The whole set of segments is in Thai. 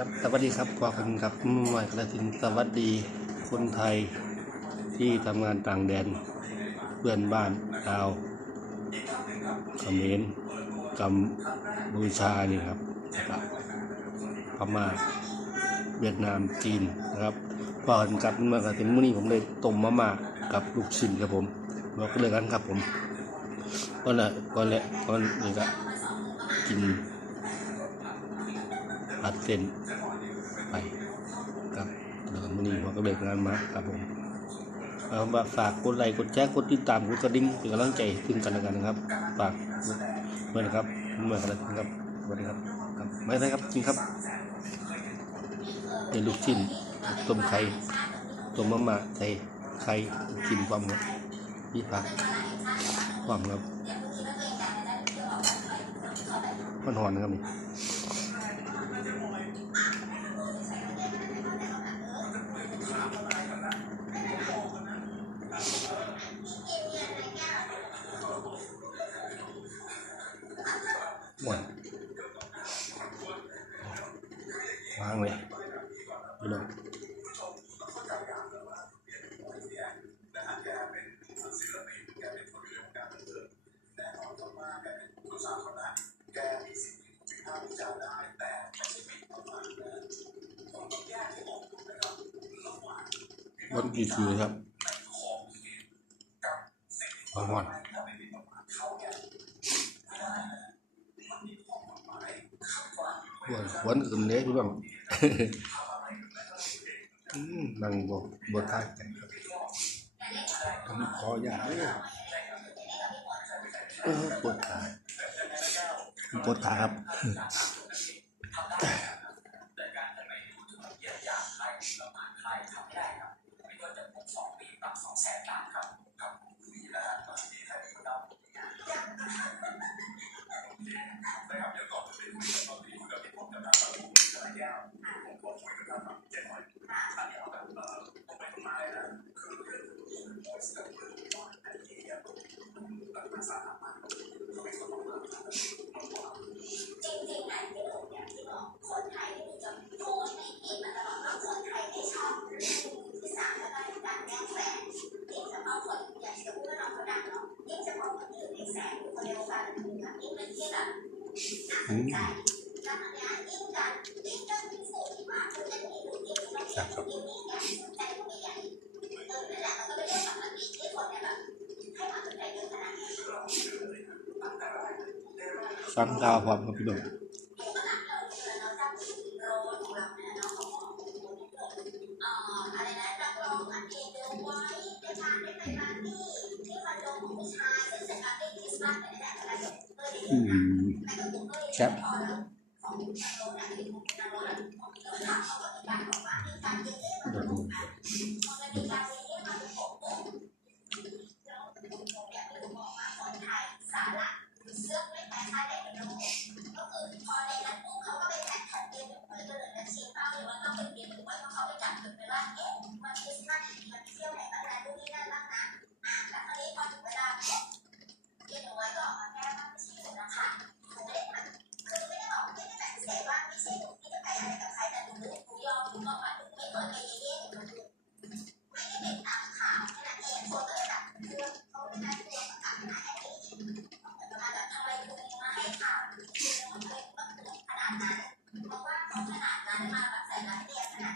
ครับ สวัสดีครับขอบคุณครับหน่วยกระสินสวัสดีคนไทยที่ทำงานต่างแดน เพื่อนบ้านลาวเขมรกัมพูชานี่ครับพม่าเวียดนามจีนนะครับพอกันกับมือกระสินมื้อนี้ผมเลยต้มมะม่ากับลูกชิ้นครับผมเราก็เลยกันครับผมก็ละก็แหละก็นี่ก็กินอัดเส้น ไปครับแล้วก็มื้อนี้ผมก็เลิกงานมาครับผมเอาฝากฝากกดไลค์กดแชร์กดติดตามกดกระดิ่งเป็นกำลังใจซึ่งกันและกันนะครับ ฝากเมื่อนะครับเมื่อกันแล้วครับสวัสดีครับครับไม่ได้ครับจริงครับเป็นลูกชิ้นต้มไข่ต้มมะม่าใส่ไข่กินความครับนี่ผักความครับมันหอนนะครับนี่ หมดวางเลยดูหน่อยวันกี่คืนครับวางก่อน หวนหวนขึ้นเนี้ยพี่บังนั่งบกบกท้ากันครับทำคอยากเลยปวดขาปวดขาครับ อืมแซ่บ ครับฟังข่าวความกับพี่น้อ ครับ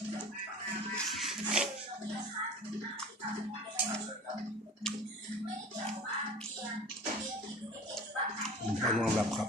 ผมทำมองแบบครับ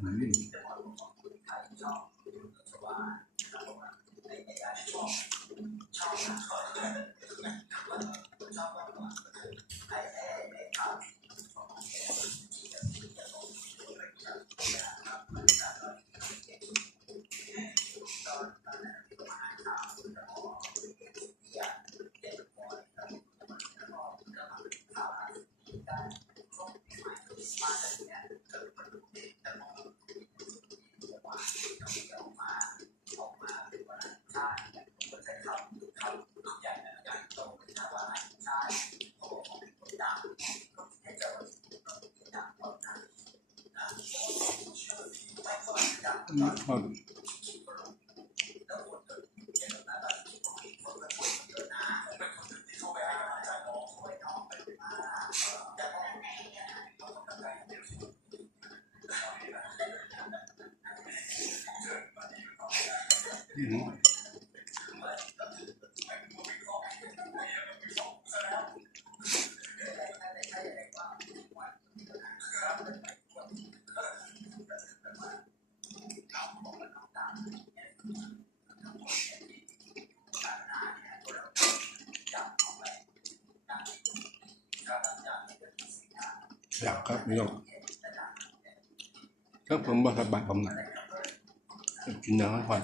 อืมครั บ ครับพี่น้องถ้าผมมาสบายผมนะกินน้ำก่อน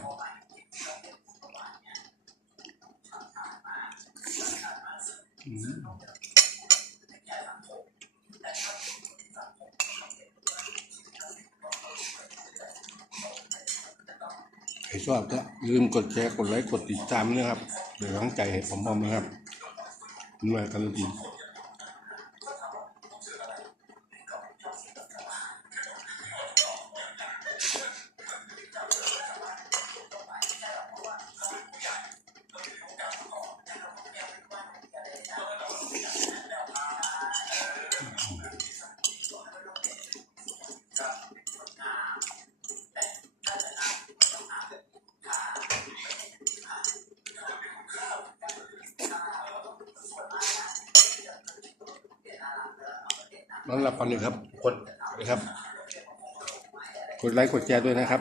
ใครชอบก็ลืมกดแชร์ กดไลค์ กดติดตามด้วยครับเดี๋ยวตั้งใจให้ผมพร้อมนะครับหน่วยการดี นอนหลับฝันเลยครับ กดนะครับ กดไลค์กดแชร์ด้วยนะครับ